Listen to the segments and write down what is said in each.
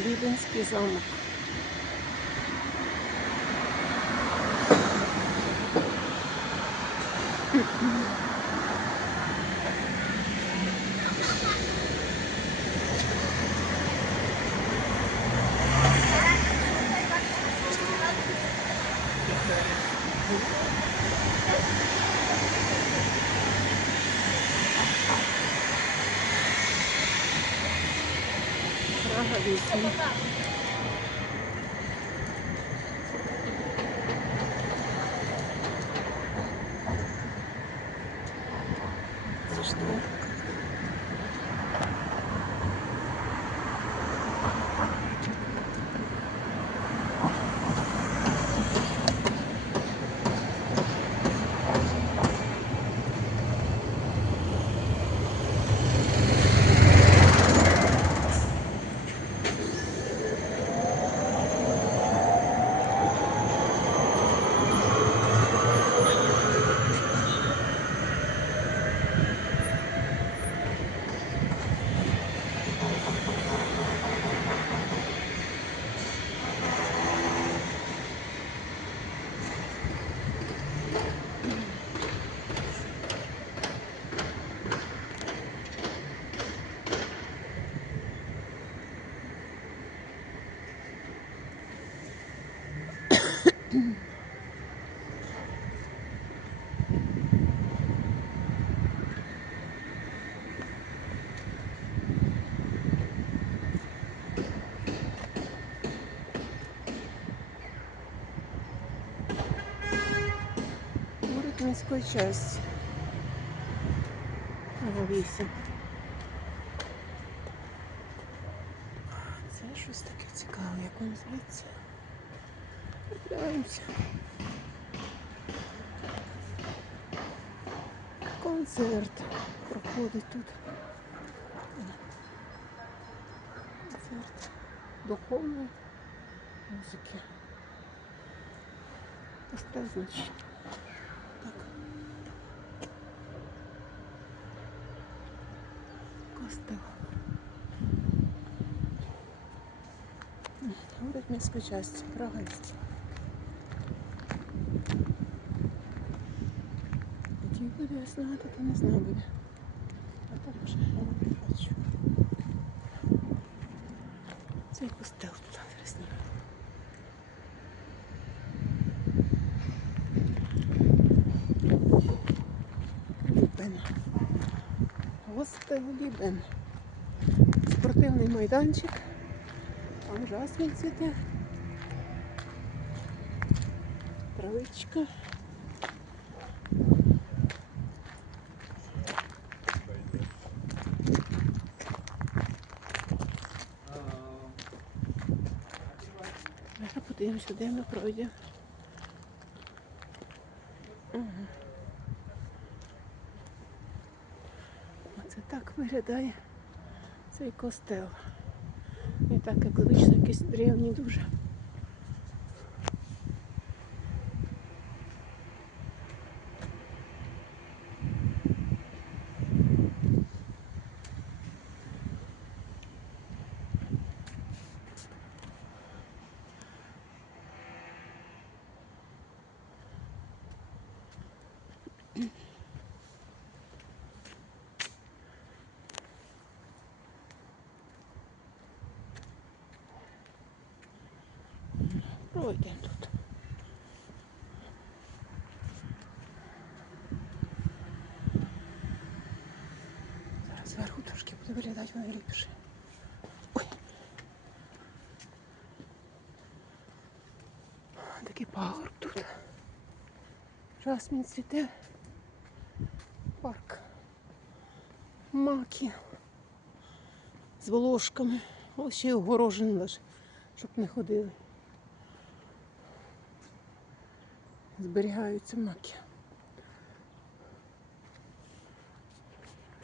Ліденський замок. Прага 8. Зашторка. Міської часті. Прага 8. Це щось таке цікаве, як він зветься. Подивимося. Концерт проходить тут. Концерт духовної музики. Поставь, значить. Костел. М, Город часть. Прага. есть. Тоді буде знати, то не знаю буде. А там вже я не бачу. Цей костел тут зараз знімаю. Лібен. Гостел Лібен. Спортивний майданчик. Там жасмін цвіте. Травичка. Зараз подивимося, де ми пройдемо. Ага. Оце виглядає цей костел. І так екологічно якийсь древній дуже. Пройдемо тут. Зараз зверху трошки буде виглядати воно ліпше. Ой. Такий пагорб тут. Жасмін цвіте. Парк. Маки. З волошками. Ось ще й огорожений лише, щоб не ходили. Зберігаються маки.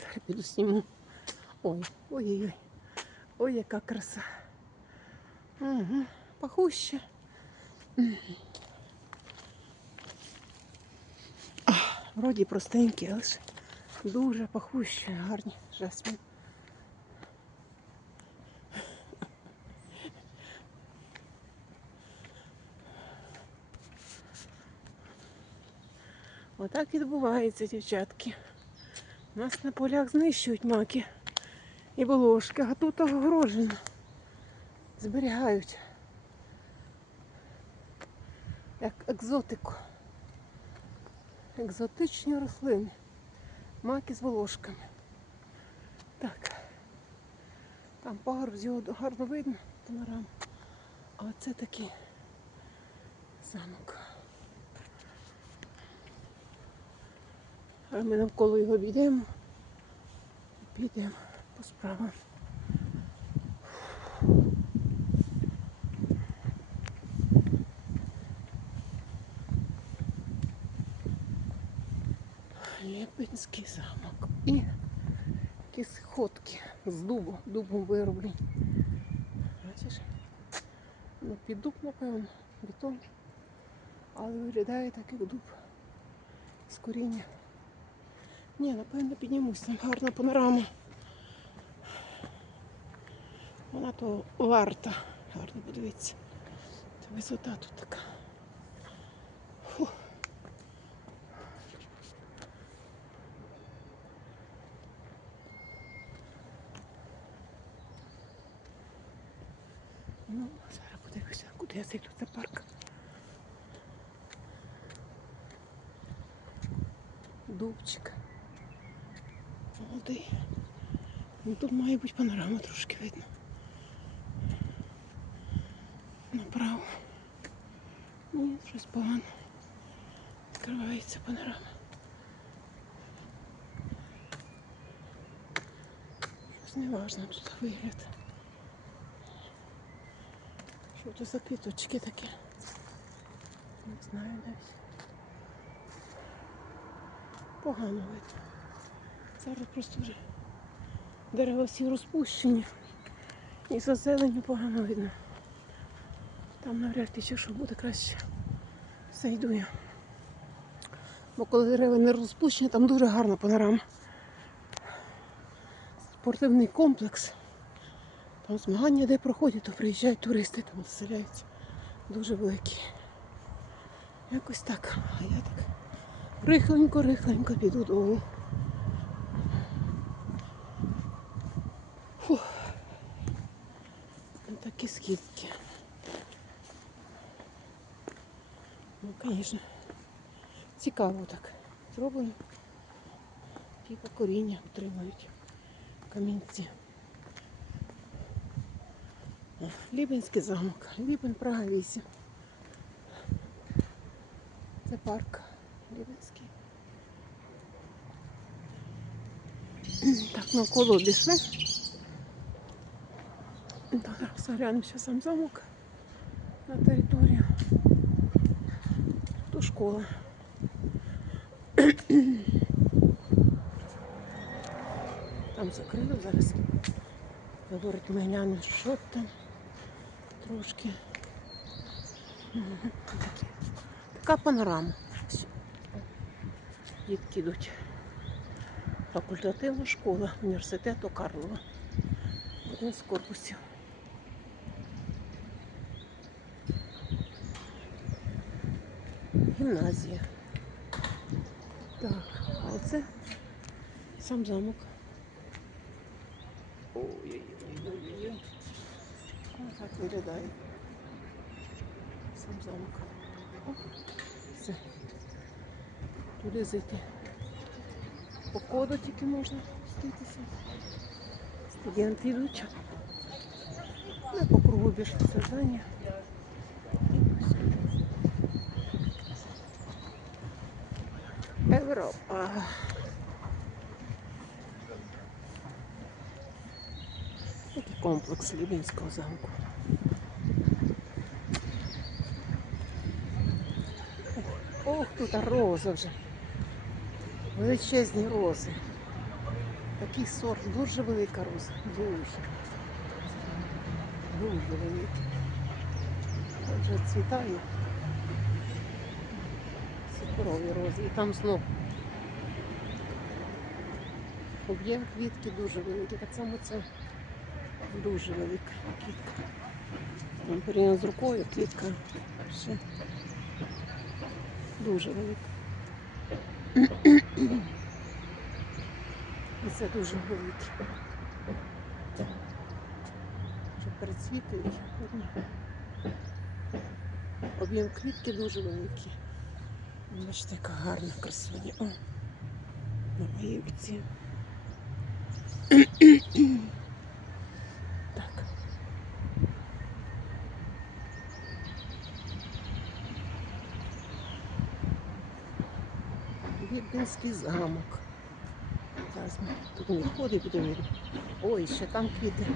Зараз піду сніму. Ой, ой-ой-ой. Ой, яка краса. Угу. Пахуща. Вроді простенькі, але ж дуже пахущі, гарні жасмін. Отак відбувається, дівчатки. У нас на полях знищують маки і волошки, а тут огорожено. Зберігають. Як екзотику. Екзотичні рослини. Маки з волошками. Так. Там пагорб, з його гарно видно, панорама. А це такий замок. А ми навколо його обійдемо. Підемо по справам. Ліпинський замок. І якісь сходки з дубу, дубом вироблені. Бачиш? Ну, під дуб, напевно, бетон. Але виглядає так, як дуб з коріння. Ні, напевно, піднімусь, там гарна панорама. Вона то варта. Гарно подивіться. Це висота тут така. Фу. Ну, зараз подивимося, куди я зайду. Це парк. Дубчик. Молодий. Ну тут має бути панорама трошки видно. Направо. Ні, щось погано. Відкривається панорама. Щось неважно тут вигляд. Що це за квіточки такі? Не знаю навіть. Погано видно. Зараз просто вже дерева всі розпущені. І за зеленю погано видно. Там навряд чи що буде краще. Все йду я. Бо коли дерева не розпущені, там дуже гарна панорама. Спортивний комплекс. Там змагання, де проходять, то приїжджають туристи, там заселяються. Дуже великі. Якось так. А я так рихленько, рихленько піду додому. Фух. Ну, такі скидки. Ну, звісно, цікаво так зроблено. Тільки коріння отримають камінці. Лібенський замок, Лібен Прага 8. Це парк Лібенський. Так, навколо обійшли. Зараз оглянемося сам замок на територію. Тут школа. Там закрили зараз. Говорить, ми глянемо, що там трошки. Така панорама. Дітки йдуть. Факультативна школа університету Карлова. Один з корпусів. Гімназія. Так, а оце сам замок. Ой-ой-ой. Ось так виглядає. Сам замок. О, все. Туди зайти. По коду тільки можна спуститися. Студенти йдуть. Ми по кругу більше це здання. І все. Європа. Такий комплекс Лівінського замку. Ох, тут роза вже. Величезні рози. Такий сорт, дуже велика роза. Дуже. Дуже велика. Вже цвітає. Суперові рози. І там знов. Об'єм квітки дуже великий. Так само це дуже велика квітка. Там порівняно з рукою квітка ще дуже велика. І це дуже велике. Що перецвітують. Об'єм квітки дуже великий. Бачите, яка гарна красуня. О, на моїй руці. Так. Віденський замок. Зараз ми тут не входить, буде видно. Ой, ще там квіти.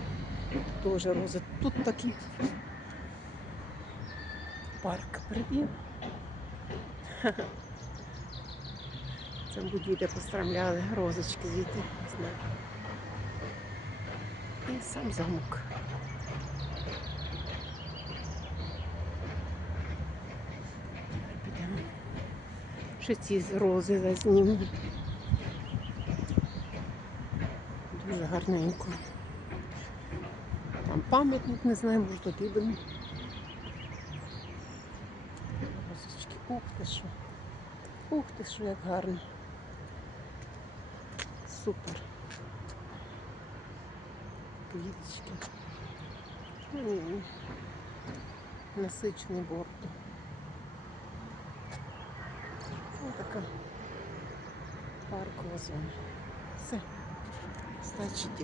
Теж рози. Тут такий парк прибіг. Це будівля пострамляли, розочки звідти. не знаю. І сам замок. Підемо. Ще ці рози зазніму. Дуже гарненько. Там пам'ятник, не знаю, може туди будемо. Розочки. Ух ти що. Ух ти що, як гарно. Супер. Квіточки. Насичений борт. Ось така паркова зона. Все. Значить,